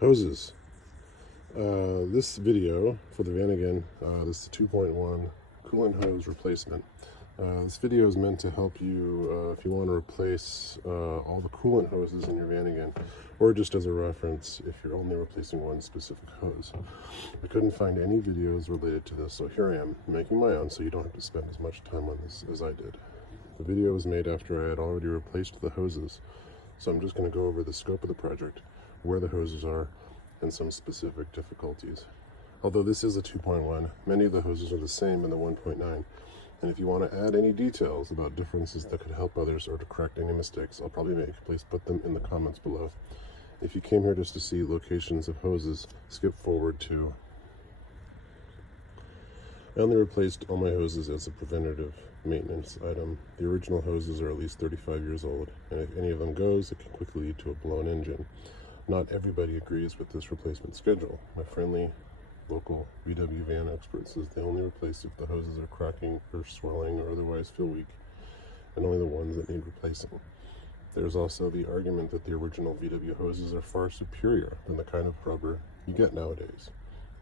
Hoses. This video for the VanAgain, this is the 2.1 coolant hose replacement. This video is meant to help you if you want to replace all the coolant hoses in your VanAgain, or just as a reference if you're only replacing one specific hose. I couldn't find any videos related to this, so here I am making my own so you don't have to spend as much time on this as I did. The video was made after I had already replaced the hoses, so I'm just going to go over the scope of the project, where the hoses are, and some specific difficulties. Although this is a 2.1, many of the hoses are the same in the 1.9, and if you want to add any details about differences that could help others or to correct any mistakes I'll probably make, please put them in the comments below. If you came here just to see locations of hoses, skip forward to... I only replaced all my hoses as a preventative maintenance item. The original hoses are at least 35 years old, and if any of them goes, it can quickly lead to a blown engine. Not everybody agrees with this replacement schedule. My friendly local VW van expert says they only replace if the hoses are cracking or swelling or otherwise feel weak, and only the ones that need replacing. There's also the argument that the original VW hoses are far superior than the kind of rubber you get nowadays.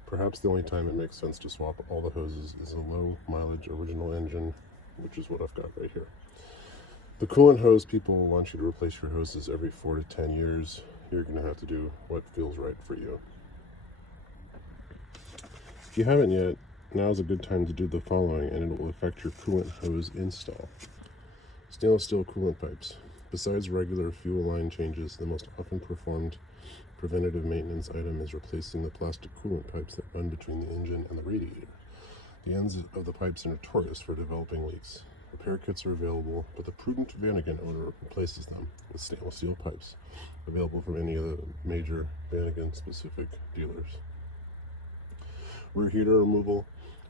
Perhaps the only time it makes sense to swap all the hoses is a low mileage original engine, which is what I've got right here. The coolant hose people want you to replace your hoses every 4 to 10 years. You're going to have to do what feels right for you. If you haven't yet, now is a good time to do the following, and it will affect your coolant hose install. Stainless steel coolant pipes. Besides regular fuel line changes, the most often performed preventative maintenance item is replacing the plastic coolant pipes that run between the engine and the radiator. The ends of the pipes are notorious for developing leaks. Repair kits are available, but the prudent VanAgain owner replaces them with stainless steel pipes, available from any of the major VanAgain specific dealers. Rear heater removal,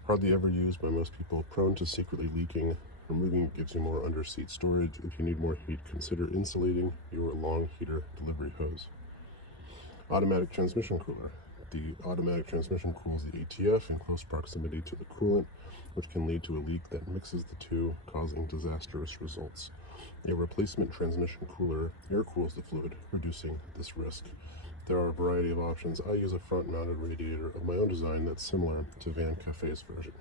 hardly ever used by most people, prone to secretly leaking. Removing it gives you more under-seat storage. If you need more heat, consider insulating your long heater delivery hose. Automatic transmission cooler. The automatic transmission cools the ATF in close proximity to the coolant, which can lead to a leak that mixes the two, causing disastrous results. A replacement transmission cooler air cools the fluid, reducing this risk. There are a variety of options. I use a front-mounted radiator of my own design that's similar to VanCafe's version.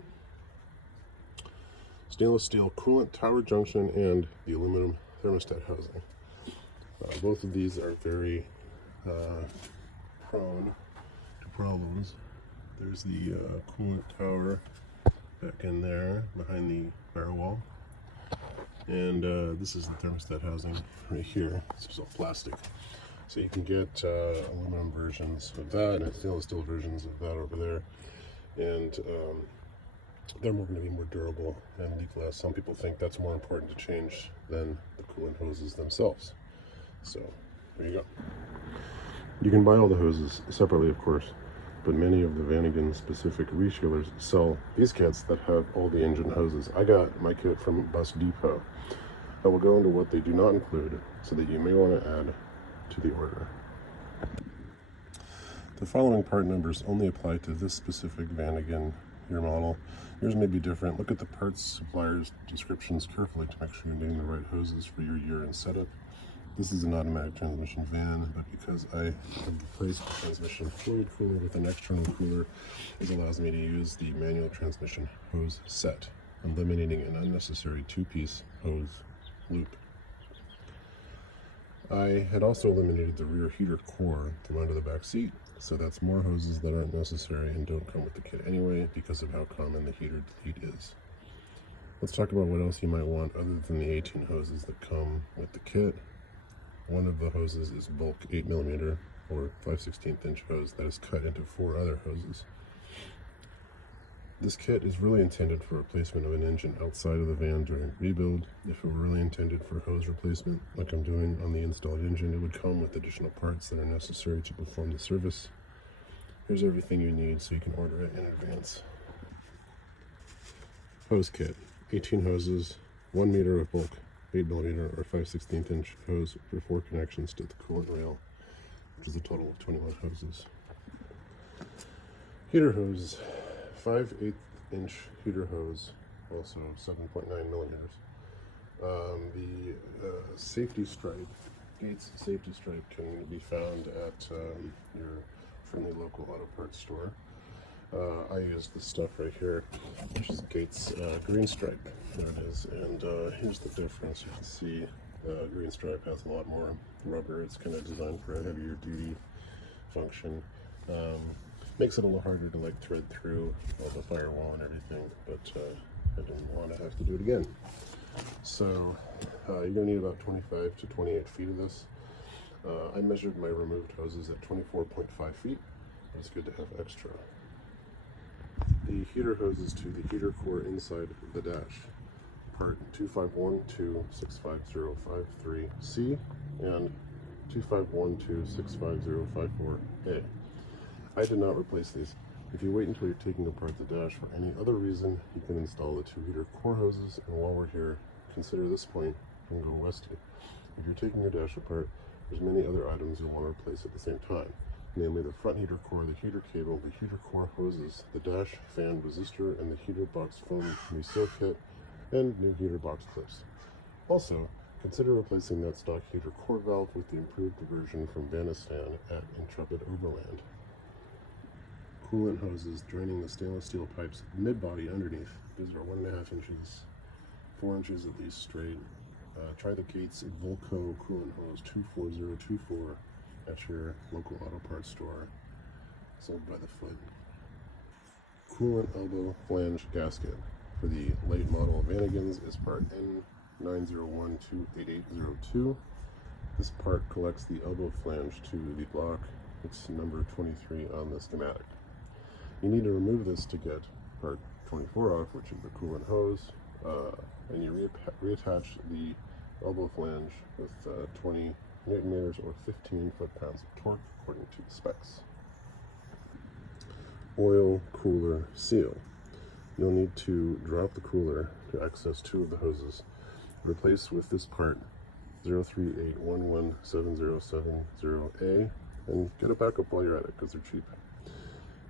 Stainless steel coolant tower junction and the aluminum thermostat housing. Both of these are very prone to problems. There's the coolant tower back in there behind the firewall, and this is the thermostat housing right here. It's just all plastic, so you can get aluminum versions of that and stainless steel versions of that over there, and they're going to be more durable and leak less. Some people think that's more important to change than the coolant hoses themselves. So there you go. You can buy all the hoses separately, of course, but many of the VanAgain specific resellers sell these kits that have all the engine hoses. I got my kit from Bus Depot. I will go into what they do not include so that you may want to add to the order. The following part numbers only apply to this specific VanAgain year model. Yours may be different. Look at the parts suppliers' descriptions carefully to make sure you're getting the right hoses for your year and setup. This is an automatic transmission van, but because I have replaced the transmission fluid cooler with an external cooler, it allows me to use the manual transmission hose set, eliminating an unnecessary two-piece hose loop. I had also eliminated the rear heater core to run to the back seat, so that's more hoses that aren't necessary and don't come with the kit anyway because of how common the heater delete is. Let's talk about what else you might want other than the 18 hoses that come with the kit. One of the hoses is bulk 8mm or 5/16 inch hose that is cut into 4 other hoses. This kit is really intended for replacement of an engine outside of the van during rebuild. If it were really intended for hose replacement, like I'm doing on the installed engine, it would come with additional parts that are necessary to perform the service. Here's everything you need so you can order it in advance. Hose kit, 18 hoses, 1 meter of bulk 8mm or 5/16 inch hose for 4 connections to the coolant rail, which is a total of 21 hoses. Heater hose, 5/8 inch heater hose, also 7.9 millimeters. The safety stripe Gates safety stripe can be found at your friendly local auto parts store. I use this stuff right here, which is Gates green stripe. There it is, and here's the difference. You can see green stripe has a lot more rubber. It's kind of designed for a heavier duty function. Makes it a little harder to like thread through all the firewall and everything, but I didn't want to have to do it again. So you're going to need about 25 to 28 feet of this. I measured my removed hoses at 24.5 feet. It's good to have extra. The heater hoses to the heater core inside the dash, part 251265053C and 251265054A. I did not replace these. If you wait until you're taking apart the dash for any other reason, you can install the 2 heater core hoses, and while we're here, consider this point from GoWesty. If you're taking your dash apart, there's many other items you'll want to replace at the same time, namely the front heater core, the heater cable, the heater core hoses, the dash fan resistor, and the heater box foam reseal kit, and new heater box clips. Also, consider replacing that stock heater core valve with the improved version from VanAgain at Intrepid Overland. Coolant hoses draining the stainless steel pipes mid-body underneath. These are 1.5 inches, 4 inches at least straight. Try the Gates Volco coolant hose 24024 at your local auto parts store, sold by the foot. Coolant elbow flange gasket for the late model VanAgains is part N901288802. This part collects the elbow flange to the block. It's number 23 on the schematic. You need to remove this to get part 24 off, which is the coolant hose, and you reattach the elbow flange with 20 Newton meters or 15 foot-pounds of torque according to the specs. Oil cooler seal. You'll need to drop the cooler to access 2 of the hoses. Replace with this part 038117070A and get a backup while you're at it because they're cheap.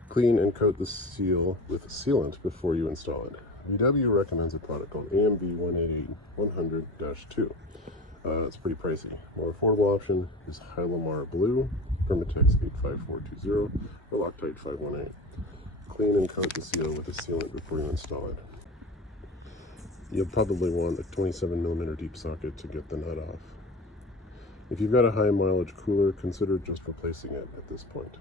Clean and coat the seal with sealant before you install it. VW recommends a product called AMB 188-100-2. It's pretty pricey. More affordable option is Hylamar Blue, Permatex 85420, or Loctite 518. Clean and coat the seal with a sealant before you install it. You'll probably want a 27mm deep socket to get the nut off. If you've got a high mileage cooler, consider just replacing it at this point.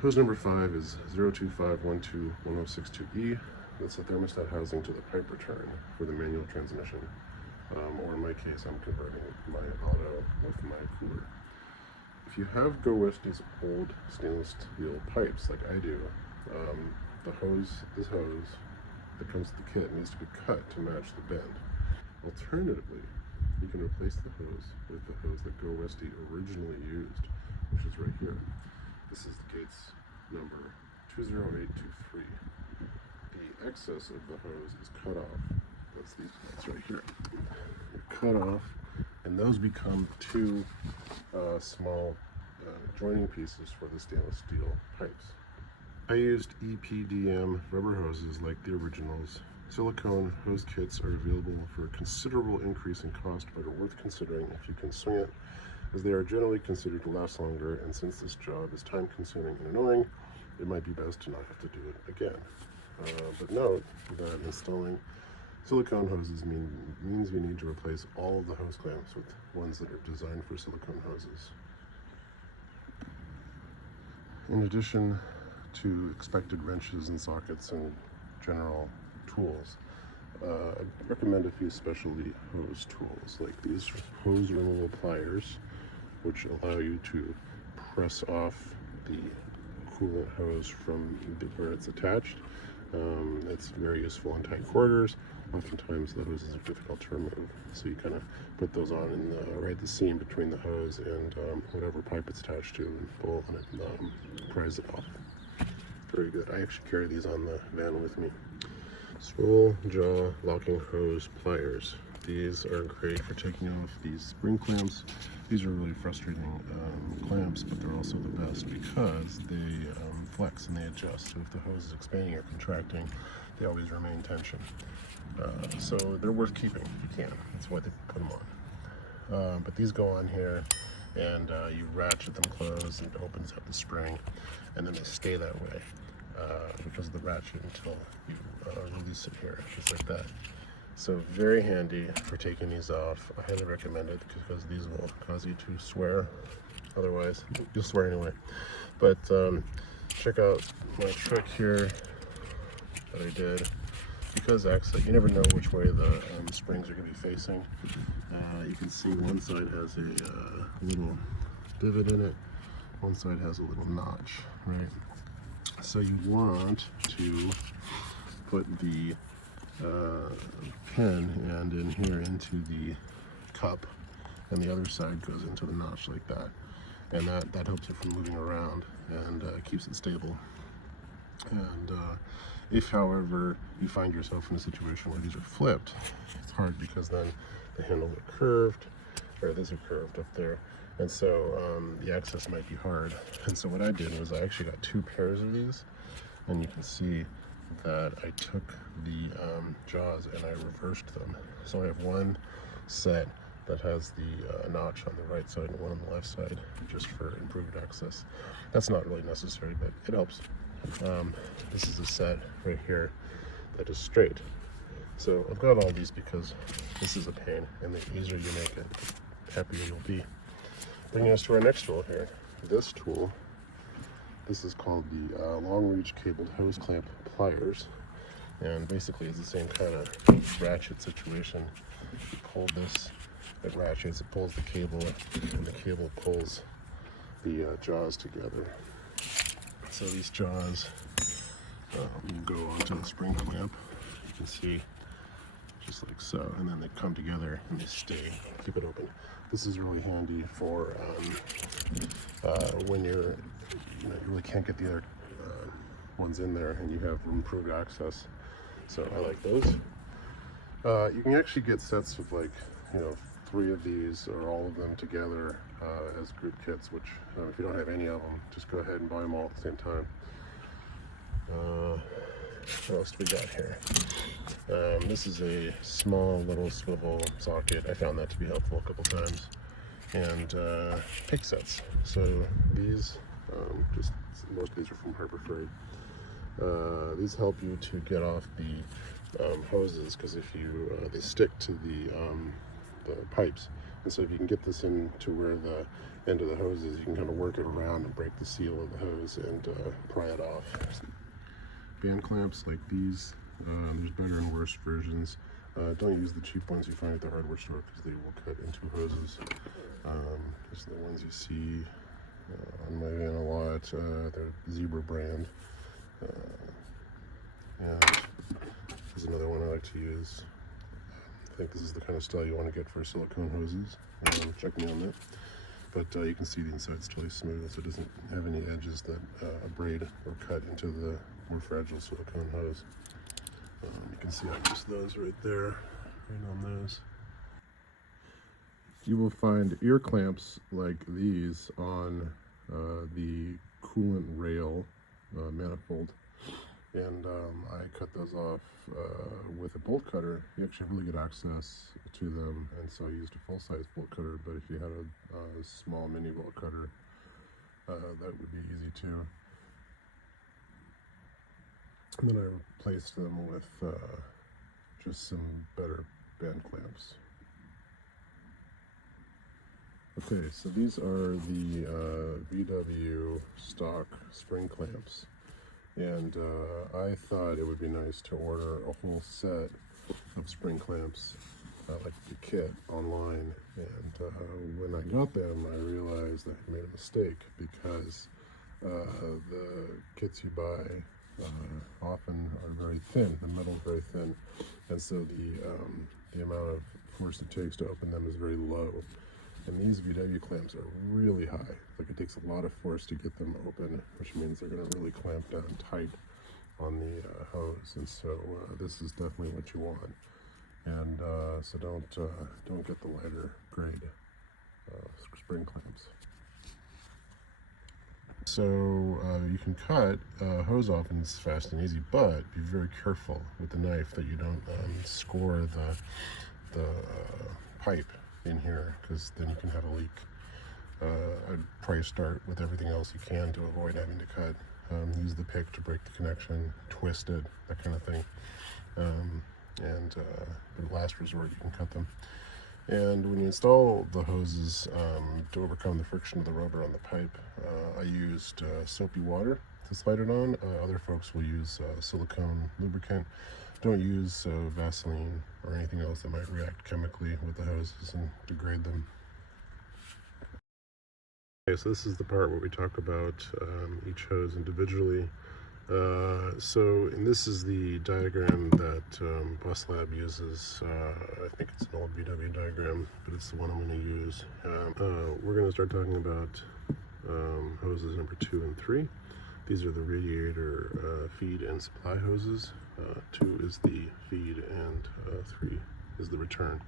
Hose number 5 is 025121062E. That's the thermostat housing to the pipe return for the manual transmission. Or in my case, I'm converting my auto with my cooler. If you have GoWesty's old stainless steel pipes like I do, this hose that comes with the kit needs to be cut to match the bend. Alternatively, you can replace the hose with the hose that GoWesty originally used, which is right here. This is the Gates number 20823. The excess of the hose is cut off. That's these parts right here. They're cut off, and those become 2 small joining pieces for the stainless steel pipes. I used EPDM rubber hoses like the originals. Silicone hose kits are available for a considerable increase in cost, but are worth considering if you can swing it, as they are generally considered to last longer, and since this job is time consuming and annoying, it might be best to not have to do it again. But note that installing silicone hoses means you need to replace all of the hose clamps with ones that are designed for silicone hoses. In addition to expected wrenches and sockets and general tools, I recommend a few specialty hose tools like these hose removal pliers, which allow you to press off the coolant hose from where it's attached. It's very useful in tight quarters. Oftentimes the hoses are difficult to remove, so you kind of put those on in the seam between the hose and whatever pipe it's attached to, and pull on it and prise it off. Very good. I actually carry these on the van with me. Swivel jaw locking hose pliers. These are great for taking off these spring clamps. These are really frustrating clamps, but they're also the best because they flex and they adjust. So if the hose is expanding or contracting, they always remain tension. So they're worth keeping if you can. That's why they put them on. But these go on here, and you ratchet them closed, and it opens up the spring, and then they stay that way because of the ratchet until you release it here, just like that. So very handy for taking these off. I highly recommend it because these will cause you to swear. Otherwise, you'll swear anyway. But check out my trick here that I did. Because actually, you never know which way the springs are going to be facing. You can see one side has a little divot in it. One side has a little notch, right? So you want to put the pen and in here into the cup, and the other side goes into the notch like that, and that helps it from moving around and keeps it stable. And if, however, you find yourself in a situation where these are flipped, it's hard because then the handle are curved, or these are curved up there, and so the access might be hard. And so what I did was I actually got 2 pairs of these, and you can see that I took the jaws and I reversed them. So I have one set that has the notch on the right side and one on the left side, just for improved access. That's not really necessary, but it helps. This is a set right here that is straight. So I've got all these because this is a pain, and the easier you make it, the happier you'll be. Bringing us to our next tool here. This tool, this is called the long reach cabled hose clamp pliers, and basically it's the same kind of ratchet situation. You pull this, it ratchets, it pulls the cable, and the cable pulls the jaws together. So these jaws go onto the spring clamp, you can see, just like so, and then they come together and they stay, keep it open. This is really handy for when you really can't get the other ones in there and you have improved access. So I like those. You can actually get sets of 3 of these or all of them together as group kits, which if you don't have any of them, just go ahead and buy them all at the same time. What else do we got here? This is a small little swivel socket. I found that to be helpful a couple times. And pick sets. So these, most of these are from Harbor Freight. These help you to get off the hoses, because if you they stick to the pipes, and so if you can get this into where the end of the hose is, you can kind of work it around and break the seal of the hose and pry it off. Band clamps like these, there's better and worse versions. Don't use the cheap ones you find at the hardware store because they will cut into hoses. These are the ones you see on my van a lot. They're Zebra brand. And here's another one I like to use. I think this is the kind of style you want to get for silicone hoses. Check me on that. But you can see the inside's totally smooth, so it doesn't have any edges that abrade or cut into the more fragile silicone hose. You can see I use those right there, right on those. You will find ear clamps like these on the coolant rail manifold, and I cut those off with a bolt cutter. You actually have really good access to them, and so I used a full-size bolt cutter, but if you had a small mini bolt cutter, that would be easy too. And then I replaced them with just some better band clamps. Okay, so these are the VW stock spring clamps, and I thought it would be nice to order a whole set of spring clamps, like the kit, online. And when I got them, I realized I had made a mistake, because the kits you buy often are very thin. The metal is very thin, and so the amount of force it takes to open them is very low. And these VW clamps are really high. Like, it takes a lot of force to get them open, which means they're going to really clamp down tight on the hose. And so this is definitely what you want. and so don't get the lighter grade spring clamps. So you can cut hose off and it's fast and easy, but be very careful with the knife that you don't score the pipe in here, because then you can have a leak. I'd probably start with everything else you can to avoid having to cut. Use the pick to break the connection, twist it, that kind of thing. But last resort, you can cut them. And when you install the hoses, to overcome the friction of the rubber on the pipe, I used soapy water to slide it on. Other folks will use silicone lubricant. Don't use Vaseline or anything else that might react chemically with the hoses and degrade them. Okay, so this is the part where we talk about each hose individually. And this is the diagram that Bus Lab uses. I think it's an old VW diagram, but it's the one I'm going to use. We're going to start talking about hoses number 2 and 3. These are the radiator feed and supply hoses. 2 is the feed and 3 is the return.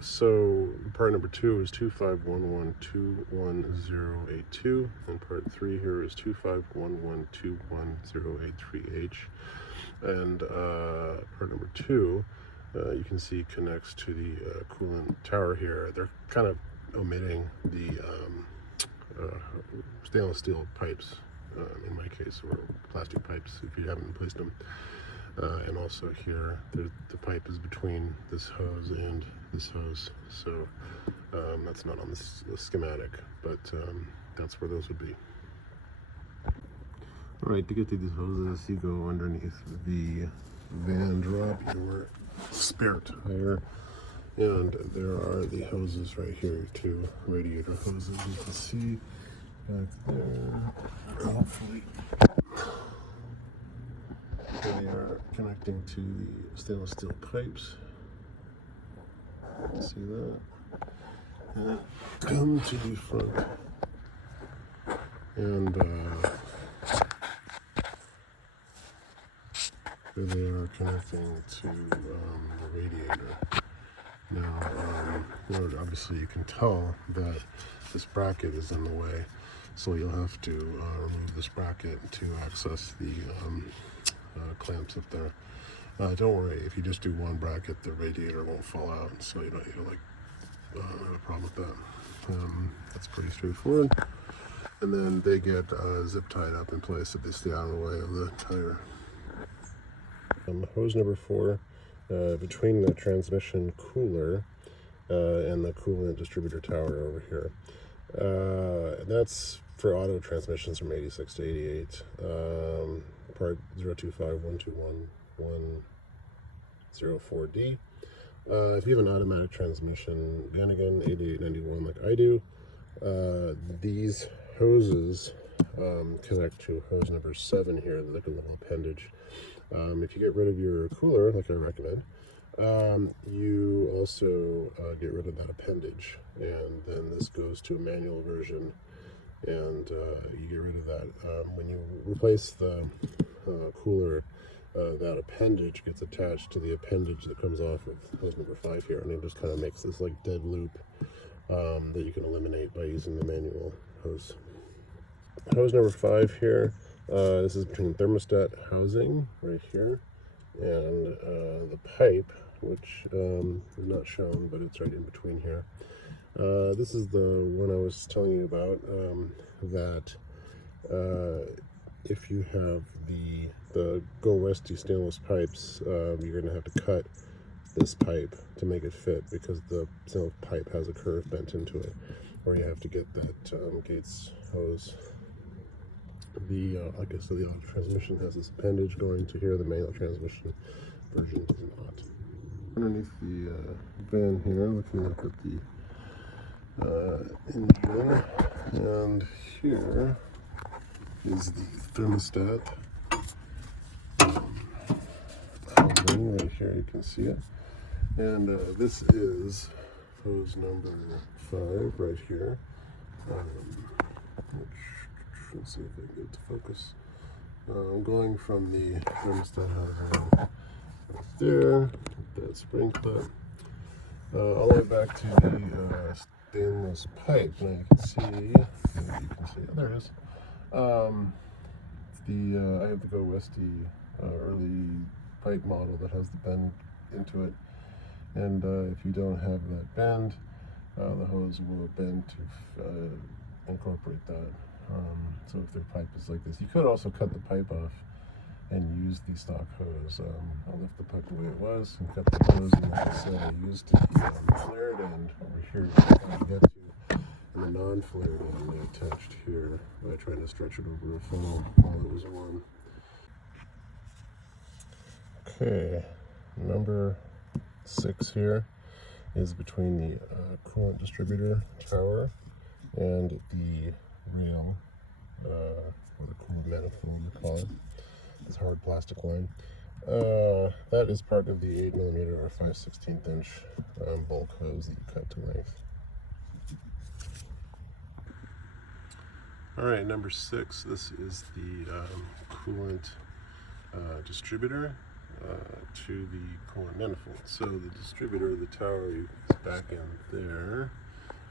So part number 2 is 251121082, and part 3 here is 251121083H. And part number 2, you can see connects to the coolant tower here. They're kind of omitting the stainless steel pipes, in my case, or plastic pipes if you haven't replaced them. And also here, the pipe is between this hose and this hose, so that's not on the schematic, but that's where those would be. Alright, to get to these hoses, you go underneath the van drop your spare tire, and there are the hoses right here, 2 radiator hoses you can see back there, hopefully. They are connecting to the stainless steel pipes. See that? And come to the front. And there they are connecting to the radiator. Now, obviously you can tell that this bracket is in the way, so you'll have to remove this bracket to access the clamps up there. Don't worry, if you just do one bracket, the radiator won't fall out, so you don't have a problem with that. That's pretty straightforward. And then they get zip tied up in place if they stay out of the way of the tire. Hose number 4, between the transmission cooler and the coolant distributor tower over here. That's for auto transmissions from 86 to 88. Part 025121104D. If you have an automatic transmission, VanAgain 8891 like I do, these hoses connect to hose number 7 here, like a little appendage. If you get rid of your cooler, like I recommend, you also get rid of that appendage, and then this goes to a manual version, and you get rid of that. When you replace the cooler, that appendage gets attached to the appendage that comes off of hose number 5 here, and it just kind of makes this like dead loop that you can eliminate by using the manual hose. Hose number 5 here, this is between thermostat housing right here and the pipe, which is not shown, but it's right in between here. This is the one I was telling you about, that if you have the GoWesty stainless pipes, you're going to have to cut this pipe to make it fit, because the stainless pipe has a curve bent into it, or you have to get that Gates hose. Like I said, the auto transmission has this appendage going to here. The manual transmission version does not. Underneath the van here, looking up at the engine, and here is the thermostat housing right here. You can see it, and this is hose number 5 right here. Let's see if I can get it to focus. I'm going from the thermostat housing there, that spring clip, all the way back to the stainless pipe. Now you can see, there it is. I have the GoWesty early pipe model that has the bend into it, and if you don't have that bend, the hose will bend to incorporate that. So if their pipe is like this, you could also cut the pipe off and use the stock hose. I'll lift the pipe the way it was and cut the hose, and like I said, I used the flared end over here to get to, and the non-flared end I attached here by trying to stretch it over a funnel while it was warm. Okay, number 6 here is between the coolant distributor tower and the rail, or the coolant manifold we call it. This hard plastic line. That is part of the 8mm or 5/16 inch bulk hose that you cut to length. Alright, number 6, this is the coolant distributor to the coolant manifold. So the distributor, the tower, is back in there,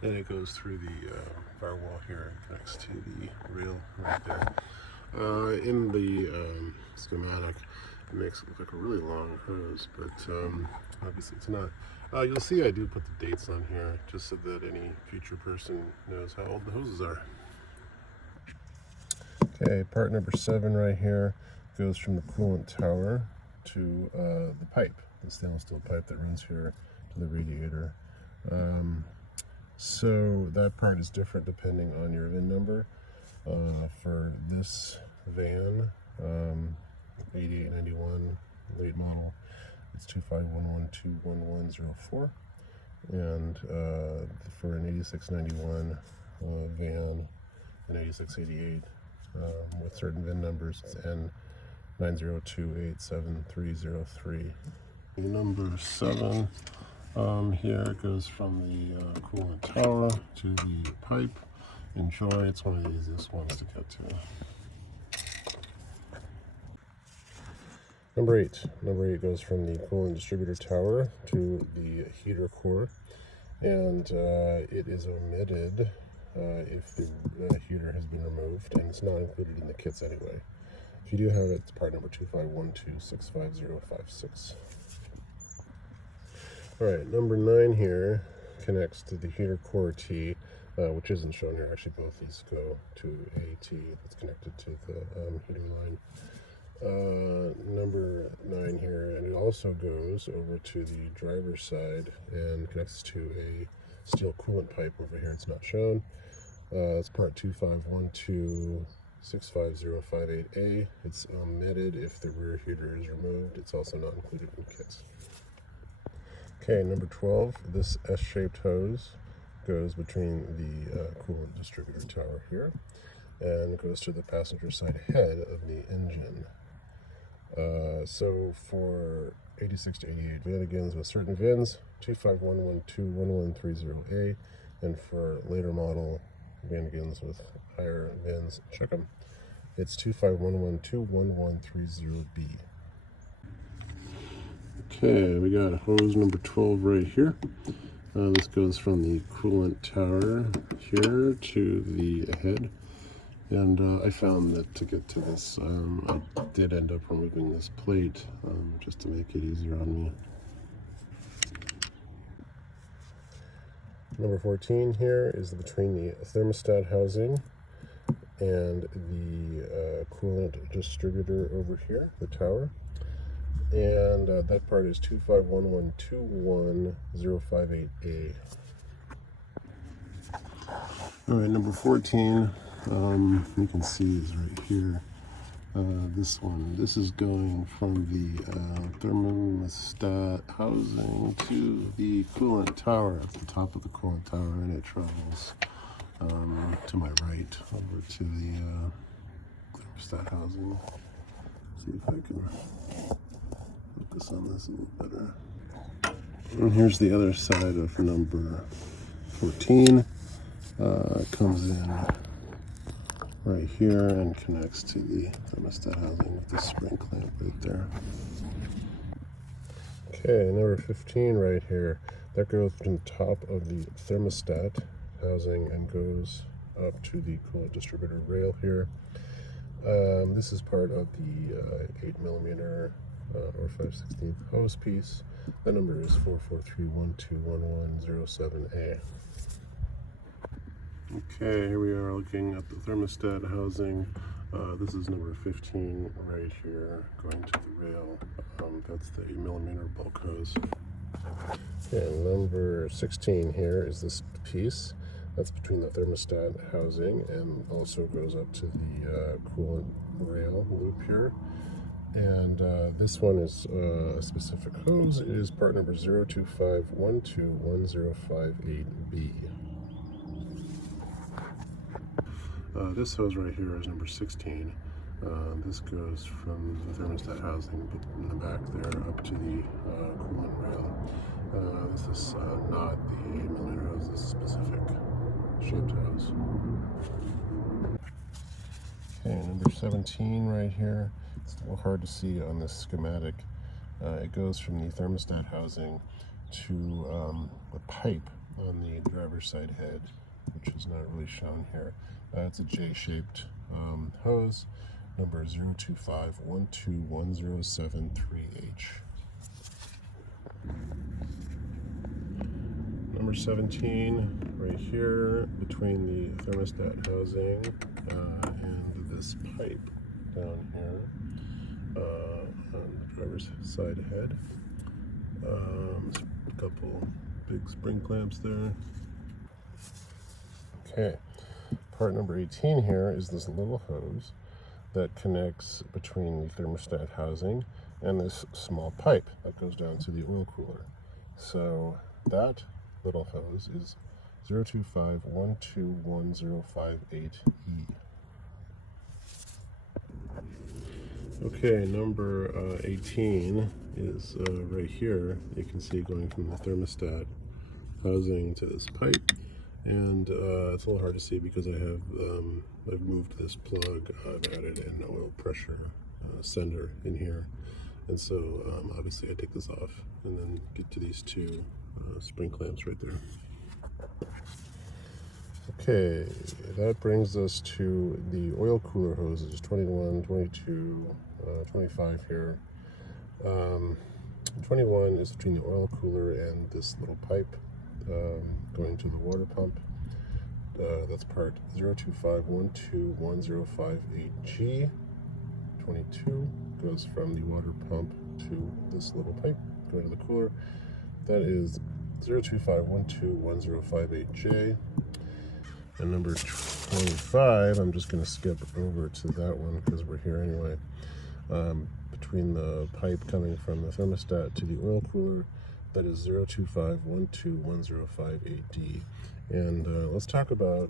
and it goes through the firewall here and connects to the rail right there. In the schematic, it makes it look like a really long hose, but obviously it's not. You'll see I do put the dates on here just so that any future person knows how old the hoses are. Okay, part number 7 right here goes from the coolant tower to the pipe, the stainless steel pipe that runs here to the radiator. So that part is different depending on your VIN number. For this van, 8891 late model, it's 2511211104, and for an 8691 van, an 8688 with certain VIN numbers, it's N902873303. Number 7 here goes from the coolant tower to the pipe. Enjoy, it's one of the easiest ones to get to. Number 8 goes from the coolant distributor tower to the heater core, and it is omitted if the heater has been removed, and it's not included in the kits anyway. If you do have it, it's part number 251265056. Alright, number 9 here connects to the heater core T, which isn't shown here. Actually, both these go to a T that's connected to the heating line. Number 9 here, and it also goes over to the driver's side and connects to a steel coolant pipe over here. It's not shown. It's part 251265058A. It's omitted if the rear heater is removed. It's also not included in kits. Okay, number 12, this S-shaped hose goes between the coolant distributor tower here and goes to the passenger side head of the engine. So for 86 to 88 Vanagons with certain VINs, 251121130A, and for later model Vanagons with higher VINs, check them. It's 251121130B. Okay, we got hose number 12 right here. This goes from the coolant tower here to the head. And I found that to get to this, I did end up removing this plate just to make it easier on me. Number 14 here is between the thermostat housing and the coolant distributor over here, the tower. And that part is 251121058A. Alright, number 14, you can see is right here. This is going from the thermostat housing to the coolant tower at the top of the coolant tower, and it travels to my right over to the thermostat housing. See if I can focus on this a little better. And here's the other side of number 14. Comes in right here and connects to the thermostat housing with the spring clamp right there. Okay, number 15 right here. That goes between the top of the thermostat housing and goes up to the coolant distributor rail here. This is part of the 8mm or 5/16 hose piece. The number is 443121107A. Okay, here we are looking at the thermostat housing. This is number 15 right here, going to the rail. That's the 8mm bulk hose. And number 16 here is this piece. That's between the thermostat housing and also goes up to the coolant rail loop here. And this one is a specific hose. It is part number 025121058B. This hose right here is number 16. This goes from the thermostat housing in the back there up to the coolant rail. This is not the 8mm hose, this is specific shaped hose. Okay, number 17 right here. It's a little hard to see on this schematic. It goes from the thermostat housing to a pipe on the driver's side head, which is not really shown here. It's a J-shaped hose, number 025121073H. Number 17, right here, between the thermostat housing and this pipe down here on the driver's side head. A couple big spring clamps there. Okay. Part number 18 here is this little hose that connects between the thermostat housing and this small pipe that goes down to the oil cooler. So that little hose is 025121058E. Okay, number 18 is right here. You can see going from the thermostat housing to this pipe. And it's a little hard to see because I've moved this plug. I've added an oil pressure sender in here, and so obviously I take this off and then get to these two spring clamps right there. Okay, that brings us to the oil cooler hoses, 21, 22, 25 here. 21 is between the oil cooler and this little pipe going to the water pump. That's part 025121058G. 22 goes from the water pump to this little pipe going to the cooler. That is 025121058J. And number 25, I'm just going to skip over to that one because we're here anyway. Between the pipe coming from the thermostat to the oil cooler, that is 025121058D. And let's talk about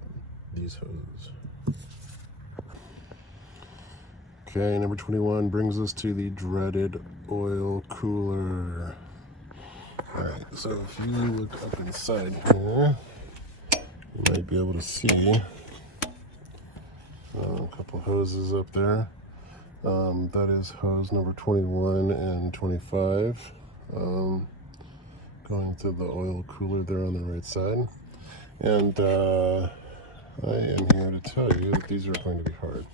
these hoses. Okay, number 21 brings us to the dreaded oil cooler. Alright, so if you look up inside here, you might be able to see a couple hoses up there. That is hose number 21 and 25. Going to the oil cooler there on the right side. And I am here to tell you that these are going to be hard.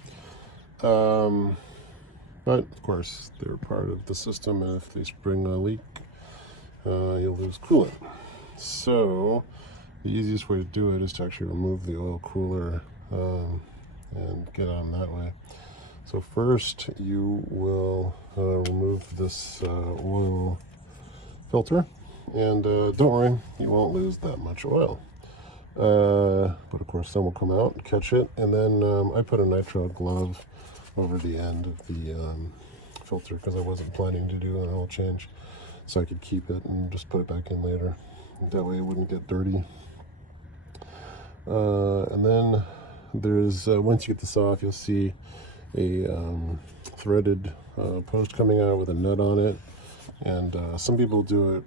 But of course, they're part of the system, and if they spring a leak, you'll lose coolant. So the easiest way to do it is to actually remove the oil cooler and get on that way. So first you will remove this oil filter, and don't worry, you won't lose that much oil. But of course some will come out and catch it, and then I put a nitrile glove over the end of the filter because I wasn't planning to do an oil change, so I could keep it and just put it back in later. That way it wouldn't get dirty. And then there's once you get this off, you'll see a threaded post coming out with a nut on it, and some people do it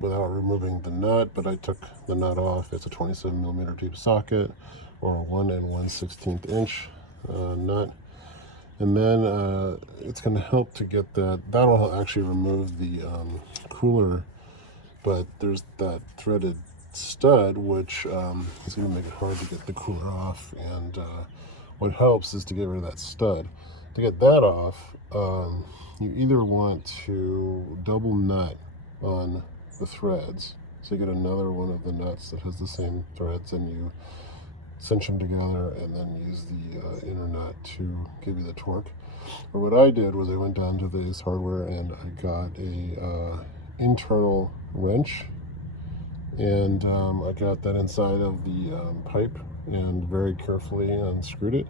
without removing the nut, but I took the nut off. It's a 27mm deep socket or a 1 1/16 inch nut, And then it's going to help to get that'll actually remove the cooler, but there's that threaded stud which is going to make it hard to get the cooler off, and what helps is to get rid of that stud. To get that off, you either want to double nut on the threads, so you get another one of the nuts that has the same threads, and you cinch them together and then use the inner nut to give you the torque. Or what I did was I went down to this hardware and I got a internal wrench, and I got that inside of the pipe and very carefully unscrewed it.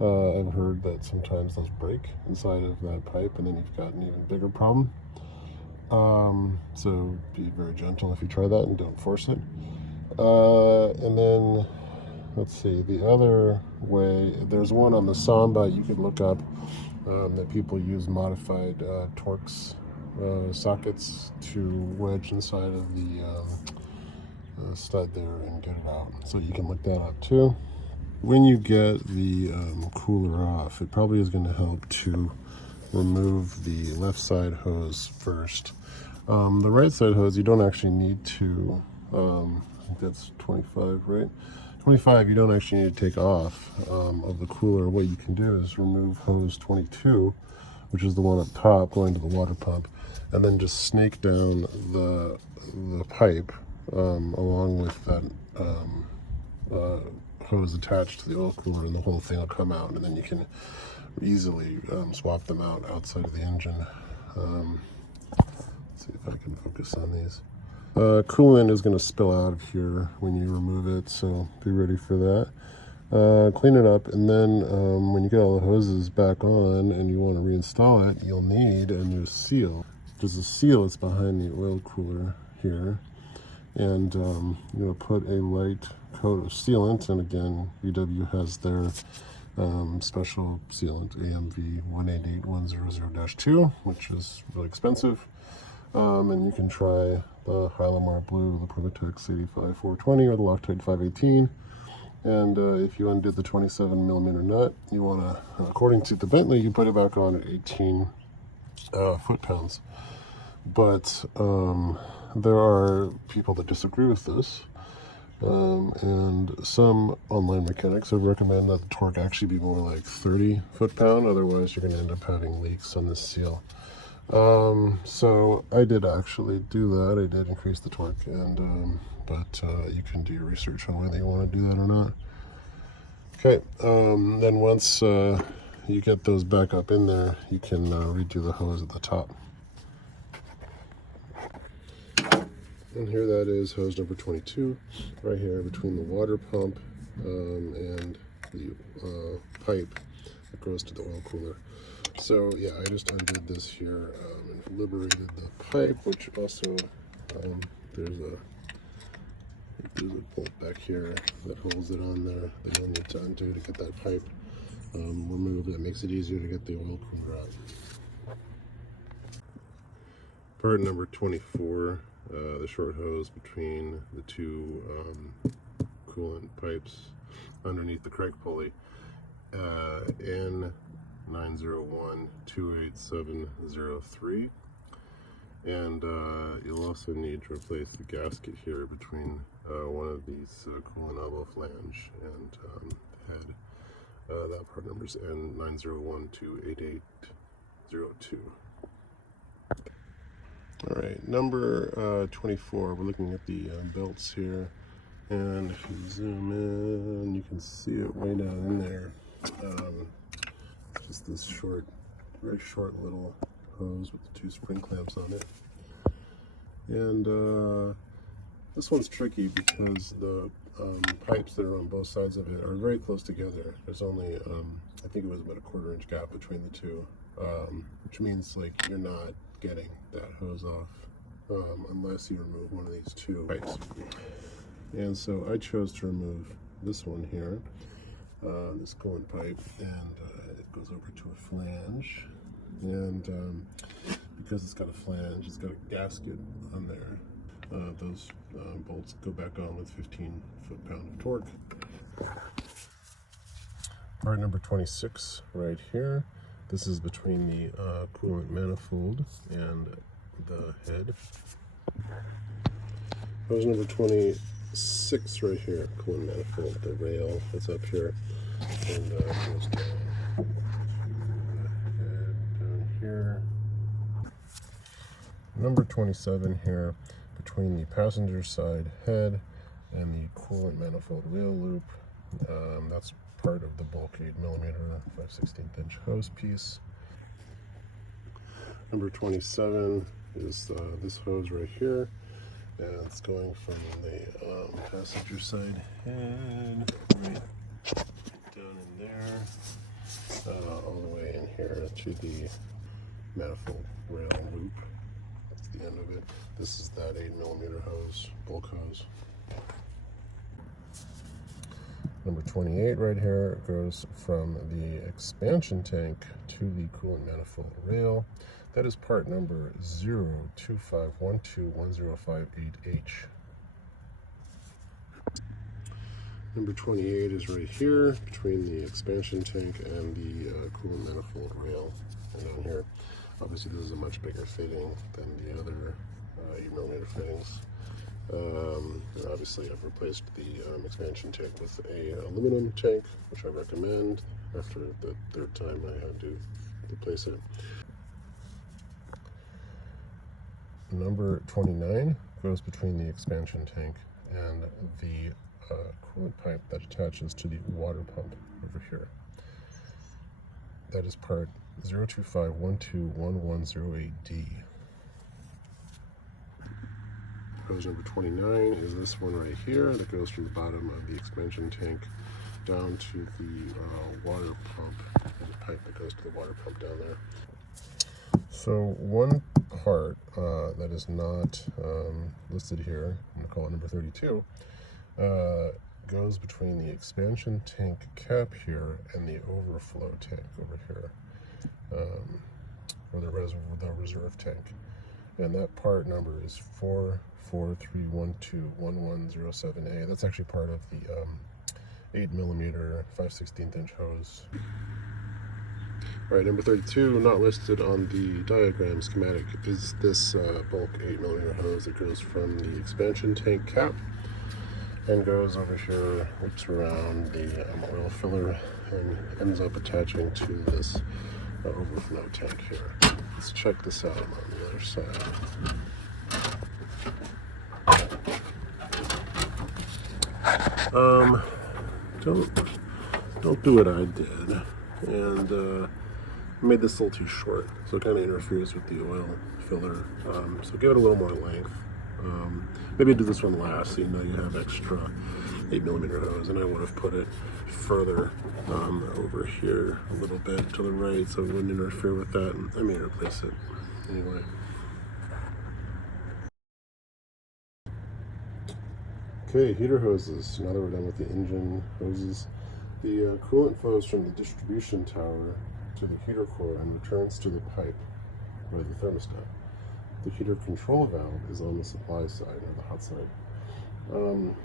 I've heard that sometimes those break inside of that pipe, and then you've got an even bigger problem. So be very gentle if you try that and don't force it. And then let's see, the other way, there's one on the Samba you could look up that people use modified Torx sockets to wedge inside of the stud there and get it out. So you can look that up too. When you get the cooler off, it probably is going to help to remove the left side hose first. The right side hose you don't actually need to, I think that's 25, right? 25 you don't actually need to take off of the cooler. What you can do is remove hose 22, which is the one up top going to the water pump, and then just snake down the pipe along with that hose attached to the oil cooler, and the whole thing will come out, and then you can easily swap them out outside of the engine. Let's see if I can focus on these. Coolant is going to spill out of here when you remove it, so be ready for that. Clean it up, and then when you get all the hoses back on and you want to reinstall it, you'll need a new seal. There's a seal that's behind the oil cooler here, and you're going to put a light coat of sealant, and again, VW has their special sealant, AMV 188100-2, which is really expensive. And you can try the Hylamar Blue, the Prototex 85420, or the Loctite 518. And if you undid the 27mm nut, you want to, according to the Bentley, you put it back on at 18 foot-pounds. But there are people that disagree with this. And some online mechanics have recommended that the torque actually be more like 30 foot-pound, otherwise you're going to end up having leaks on this seal. So I did actually do that. I did increase the torque, and but you can do your research on whether you want to do that or not. Okay, then once you get those back up in there, you can redo the hose at the top. And here that is hose number 22, right here between the water pump and the pipe that goes to the oil cooler. So yeah, I just undid this here and liberated the pipe, which also there's a bolt back here that holds it on there that you'll need to undo to get that pipe removed. It makes it easier to get the oil cooler out. Part number 24, the short hose between the two coolant pipes underneath the crank pulley. N901-28703, and you'll also need to replace the gasket here between one of these coolant elbow flange and head. That part number is N901-28802. Alright, number 24, we're looking at the belts here, and if you zoom in, you can see it way down in there. Just this short, very short little hose with the two spring clamps on it. And this one's tricky because the pipes that are on both sides of it are very close together. There's only, I think it was about a 1/4 inch gap between the two, which means like you're not getting that hose off unless you remove one of these two pipes. And so I chose to remove this one here, this coolant pipe, and it goes over to a flange, and because it's got a flange, it's got a gasket on there. Those bolts go back on with 15 foot-pound of torque. Part number 26 right here. This is between the coolant manifold and the head. Hose number 26 right here, coolant manifold, the rail that's up here, and goes down here. Number 27 here, between the passenger side head and the coolant manifold rail loop. That's part of the bulk 8mm 5/16" hose piece. Number 27 is this hose right here, and it's going from the passenger side head right down in there, all the way in here to the manifold rail loop. That's the end of it. This is that 8mm hose, bulk hose. Number 28 right here goes from the expansion tank to the coolant manifold rail. That is part number 025121058H. Number 28 is right here between the expansion tank and the coolant manifold rail. And down here, obviously this is a much bigger fitting than the other 8mm fittings. Obviously I've replaced the expansion tank with a aluminum tank, which I recommend after the third time I had to replace it. Number 29 goes between the expansion tank and the coolant pipe that attaches to the water pump over here. That is part 025121108D. Hose number 29 is this one right here that goes from the bottom of the expansion tank down to the water pump, and the pipe that goes to the water pump down there. So one part that is not listed here, I'm going to call it number 32, goes between the expansion tank cap here and the overflow tank over here, or the reserve tank. And that part number is 443121107A. That's actually part of the 8mm 5/16" hose. Alright, number 32, not listed on the diagram schematic, is this bulk 8mm hose that goes from the expansion tank cap and goes over here, loops around the oil filler, and ends up attaching to this overflow tank here. Let's check this out on the other side. Don't do what I did, and made this a little too short, so it kind of interferes with the oil filler. So give it a little more length. Maybe do this one last, so you know you have extra 8mm hose, and I would have put it further over here a little bit to the right, so it wouldn't interfere with that. And I may replace it anyway. Okay, heater hoses. Now that we're done with the engine hoses, the coolant flows from the distribution tower to the heater core and returns to the pipe by the thermostat. The heater control valve is on the supply side, or the hot side. On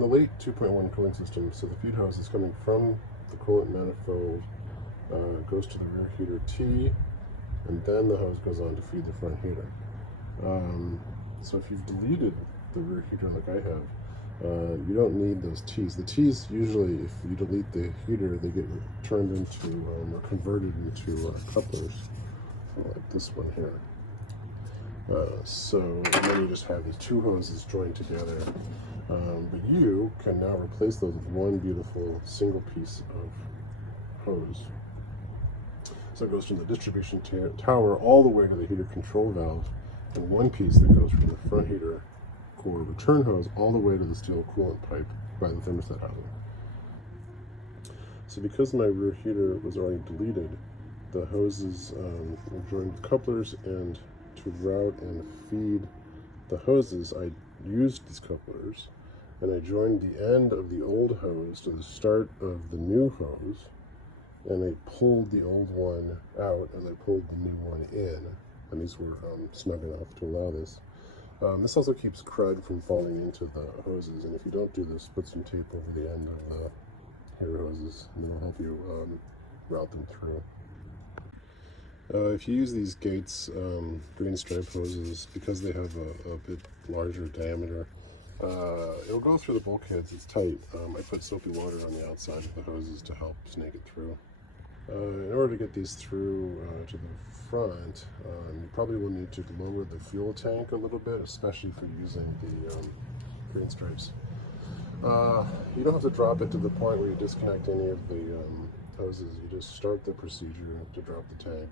the late 2.1 cooling system, so the feed hose is coming from the coolant manifold, goes to the rear heater T, and then the hose goes on to feed the front heater. So if you've deleted the rear heater like I have, you don't need those T's. The T's usually, if you delete the heater, they get turned into or converted into couplers, like this one here. So then you just have these two hoses joined together, but you can now replace those with one beautiful single piece of hose. So it goes from the distribution tower all the way to the heater control valve, and one piece that goes from the front heater core return hose all the way to the steel coolant pipe by the thermostat housing. So because my rear heater was already deleted, the hoses were joined with couplers, and to route and feed the hoses, I used these couplers, and I joined the end of the old hose to the start of the new hose, and I pulled the old one out as I pulled the new one in, and these were snug enough to allow this. This also keeps crud from falling into the hoses, and if you don't do this, put some tape over the end of the heater hoses, and it'll help you route them through. If you use these Gates green stripe hoses, because they have a bit larger diameter, it'll go through the bulkheads. It's tight. I put soapy water on the outside of the hoses to help snake it through. In order to get these through to the front, you probably will need to lower the fuel tank a little bit, especially for using the green stripes. You don't have to drop it to the point where you disconnect any of the hoses. You just start the procedure to drop the tank.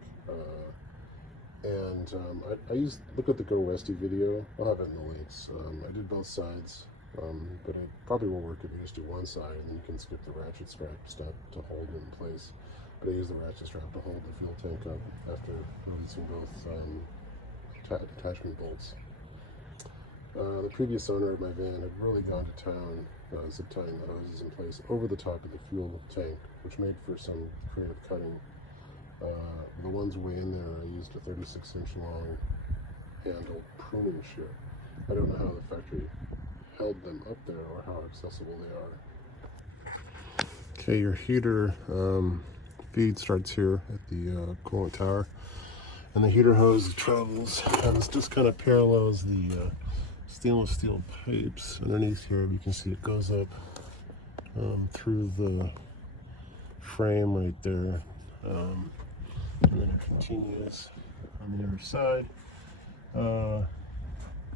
I look at the GoWesty video. I'll have it in the links. I did both sides, but it probably will work if you just do one side, and then you can skip the ratchet strap step to hold it in place. But I use the ratchet strap to hold the fuel tank up after releasing both attachment bolts. The previous owner of my van had really gone to town zip tying the hoses in place over the top of the fuel tank, which made for some creative cutting. The ones way in there, I used a 36-inch long handle pruning shear. I don't know how the factory held them up there or how accessible they are. Okay, your heater feed starts here at the coolant tower, and the heater hose travels, and this just kind of parallels the stainless steel pipes underneath here. You can see it goes up through the frame right there, and then it continues on the other side. I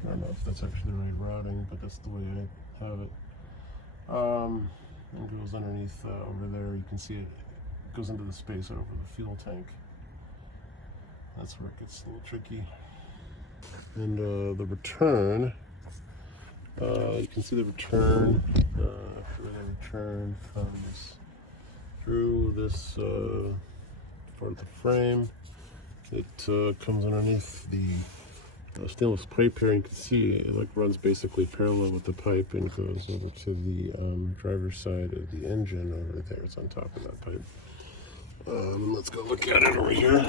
don't know if that's actually the right routing, but that's the way I have it. It goes underneath over there. You can see it goes into the space over the fuel tank. That's where it gets a little tricky. And the return, you can see the return, after the return comes through this part of the frame. It comes underneath the stainless pipe here. You can see it like runs basically parallel with the pipe and goes over to the driver's side of the engine over there. It's on top of that pipe. Let's go look at it over here.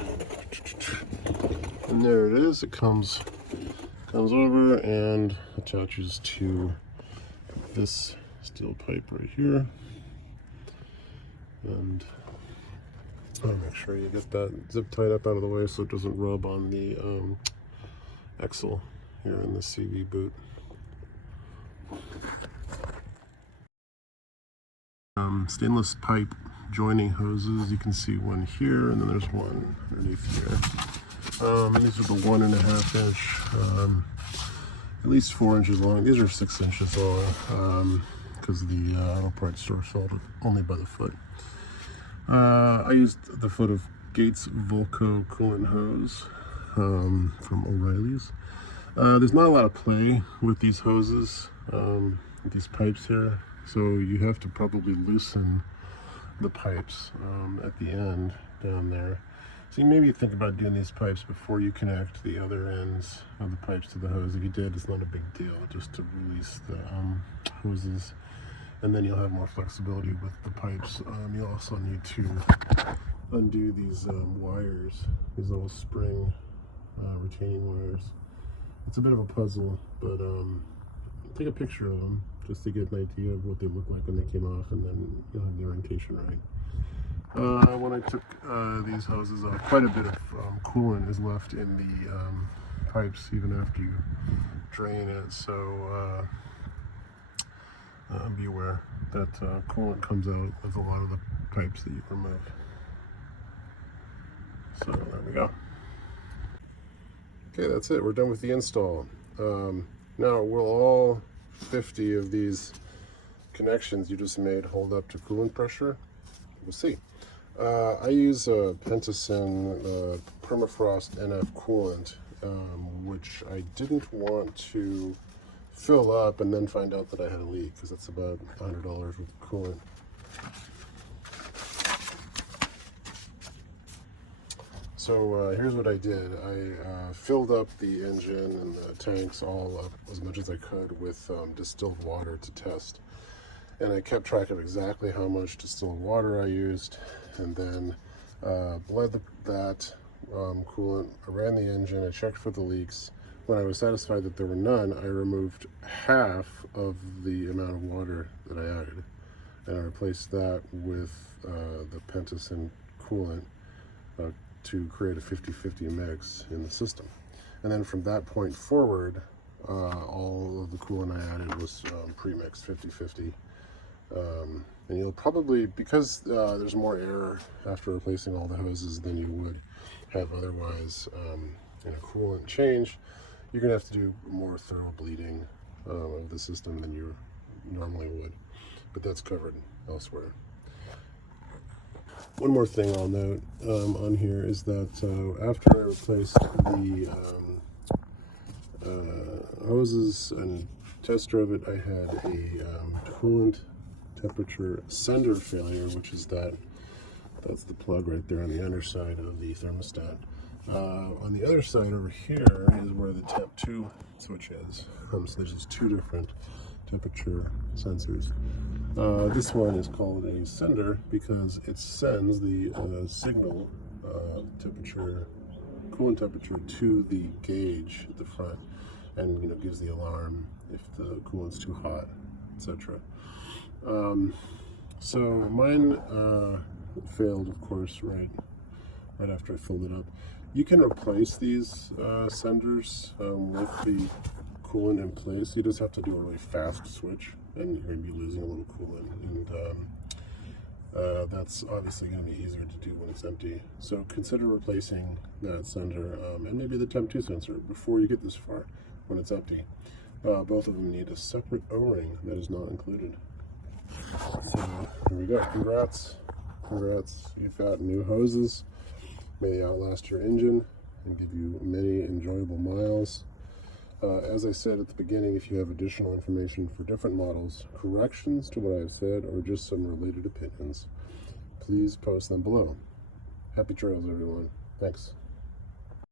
And there it is. It comes over and attaches to this steel pipe right here. And I'll make sure you get that zip tied up out of the way so it doesn't rub on the axle here in the CV boot. Stainless pipe joining hoses. You can see one here, and then there's one underneath here. These are the 1.5 inch, at least 4 inches long. These are 6 inches long because the auto parts store sold it only by the foot. I used the foot of Gates Volco coolant hose from O'Reilly's. There's not a lot of play with these hoses, with these pipes here, so you have to probably loosen the pipes at the end down there. So you maybe think about doing these pipes before you connect the other ends of the pipes to the hose. If you did, it's not a big deal, just to release the hoses, and then you'll have more flexibility with the pipes. You'll also need to undo these wires, these little spring retaining wires. It's a bit of a puzzle, but take a picture of them just to get an idea of what they look like when they came off, and then you'll have the orientation right. When I took these hoses off, quite a bit of coolant is left in the pipes even after you drain it, so be aware that coolant comes out with a lot of the pipes that you remove. So there we go. Okay, that's it. We're done with the install. Now, will all 50 of these connections you just made hold up to coolant pressure? We'll see. I use a Pentacin Permafrost NF coolant, which I didn't want to fill up and then find out that I had a leak, because that's about $100 worth of coolant. So here's what I did. I filled up the engine and the tanks all up as much as I could with distilled water to test. And I kept track of exactly how much distilled water I used, and then bled that coolant. I ran the engine, I checked for the leaks. When I was satisfied that there were none, I removed half of the amount of water that I added, and I replaced that with the Pentacin coolant, to create a 50-50 mix in the system. And then from that point forward, all of the coolant I added was pre-mixed 50-50. And you'll probably, because there's more air after replacing all the hoses than you would have otherwise in a coolant change, you're going to have to do more thorough bleeding of the system than you normally would. But that's covered elsewhere. One more thing I'll note on here is that after I replaced the hoses and test drove it, I had a coolant temperature sender failure, which is that's the plug right there on the underside of the thermostat. On the other side over here is where the temp 2 switch is. So there's just two different temperature sensors. This one is called a sender because it sends the signal coolant temperature to the gauge at the front, and gives the alarm if the coolant's too hot, etc. So mine failed, of course, right after I filled it up. You can replace these senders with the coolant in place. You just have to do a really fast switch, and you're going to be losing a little coolant, and that's obviously going to be easier to do when it's empty. So consider replacing that sender and maybe the temp 2 sensor before you get this far when it's empty. Both of them need a separate O-ring that is not included. So here we go. Congrats, you've got new hoses. May they outlast your engine and give you many enjoyable miles. As I said at the beginning, if you have additional information for different models, corrections to what I've said, or just some related opinions, please post them below. Happy trails, everyone. Thanks.